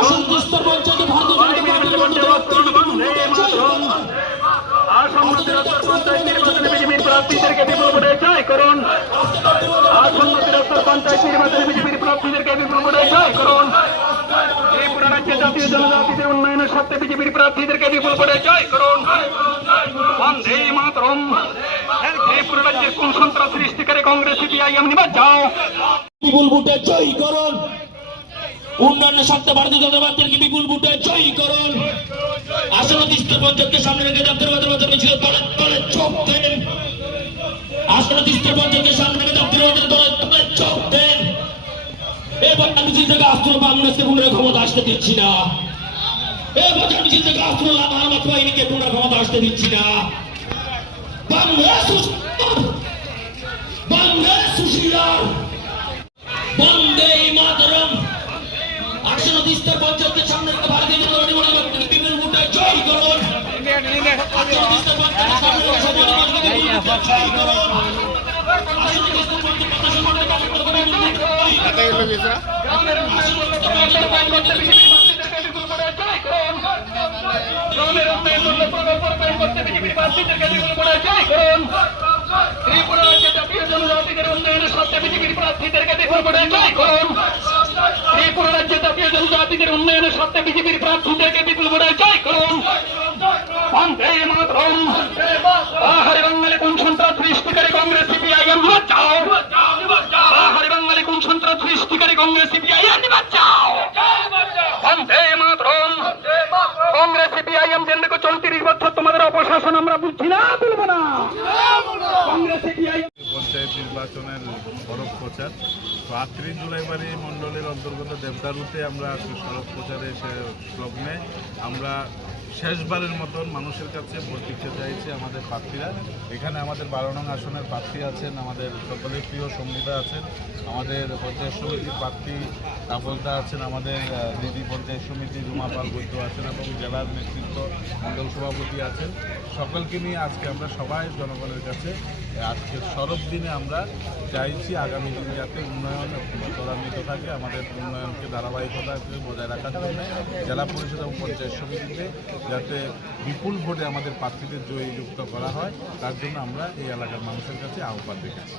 অসন্তুষ্ট পঞ্চায়েত ভারতীয় প্রার্থীদেরকে বিপুল ভোটে জয় করুন। আসন্ন তিরাত্তর পঞ্চায়েত নির্বাচনে বিজেপির প্রার্থীদেরকে বিপুল ভোটে জয় করুন। ত্রিপুরা রাজ্যে জাতীয় জনজাতিদের উন্নয়নের স্বার্থে বিজেপির প্রার্থীদেরকে বিপুল ভোটে জয় করুন। বন্দে মাতরম। ত্রিপুরা রাজ্যের কোন সন্ত্রাস সৃষ্টিকারী কংগ্রেস সিপিআইএম নিবাদ যাও বিপুল ভোটে জয়ী করুন। উন্নয়নের স্বার্থে ভারতীয় জনতা পার্টিকে বিপুল ভোটে জয়ী করুন। আসন্ন তিস্তার পঞ্চায়েতকে সামনে রেখে দপ্তর বাজার বাজার মিছিল দলে দলে চোখ দেন। আসন্ন তিস্তার পঞ্চায়েতকে সামনে রেখে দপ্তর বাজার দলে দলে চোখ দেন। এবার মিছিল থেকে আস্ত্র বাংলাদেশকে পুনরায় ক্ষমতা আসতে দিচ্ছি না। এই বাজার মিছিল থেকে আস্ত্র মাহমদ বাহিনীকে পুনরায় ক্ষমতা আসতে দিচ্ছি না। বাংলাদেশ সুশীল বাংলাদেশ সুশীলার বন্দে আসন্ন তিস্তার পঞ্চায়েতের রেখে ভারতীয় জনতা পার্টি বিপুল ভোটে জয় করুন। ত্রিপুরা জাতীয় জনজাতিদের উন্নয়নের স্বার্থে বিজেপির প্রার্থীদেরকে বিপুল ভোটে জয় করুন ত্রিপুরা রাজ্যে জাতীয় জনজাতিদের উন্নয়নের স্বার্থে বিজেপির প্রার্থীদেরকে বিপুল ভোটে জয় করুন। বন্দে মাতরম। পাহাড়ি বাঙালি কোন সন্ত্রাস সৃষ্টিকারী কংগ্রেস সিপিআইএম বাঁচাও পাহাড়ি বাঙালি কোন সন্ত্রাস সৃষ্টিকারী কংগ্রেস সিপিআইএম বাঁচাও বছর তোমাদের অপশাসন আমরা বুঝছি না তুলবো না। কংগ্রেস সিপিআইএম পঞ্চায়েত নির্বাচনের সড়ক প্রচার। তো আটত্রিশ জুলাই বাড়ি মণ্ডলের অন্তর্গত দেবদারুতে আমরা সড়ক প্রচারে সে লগ্নে আমরা শেষবারের মতন মানুষের কাছে ভোট দিতে চাইছে আমাদের প্রার্থীরা। এখানে আমাদের বারো নং আসনের প্রার্থী আছেন, আমাদের সকলের প্রিয় সঙ্গীতা আছেন, আমাদের পঞ্চায়েত সমিতির প্রার্থী তাপলদা আছেন, আমাদের দিদি পঞ্চায়েত সমিতি রুমা পাল বৈদ্য আছেন এবং জেলার নেতৃত্ব মণ্ডল সভাপতি আছেন। সকলকে নিয়ে আজকে আমরা সবাই জনগণের কাছে আজকের সরব দিনে আমরা চাইছি আগামী দিনে যাতে উন্নয়ন ত্বরান্বিত থাকে আমাদের উন্নয়নকে ধারাবাহিকতা বজায় রাখার জন্য। জেলা পরিষদ এবং পঞ্চায়েত সমিতিতে যাতে বিপুল ভোটে আমাদের প্রার্থীদের জয়ী যুক্ত করা হয়, তার জন্য আমরা এই এলাকার মানুষের কাছে আহ্বান রেখেছি।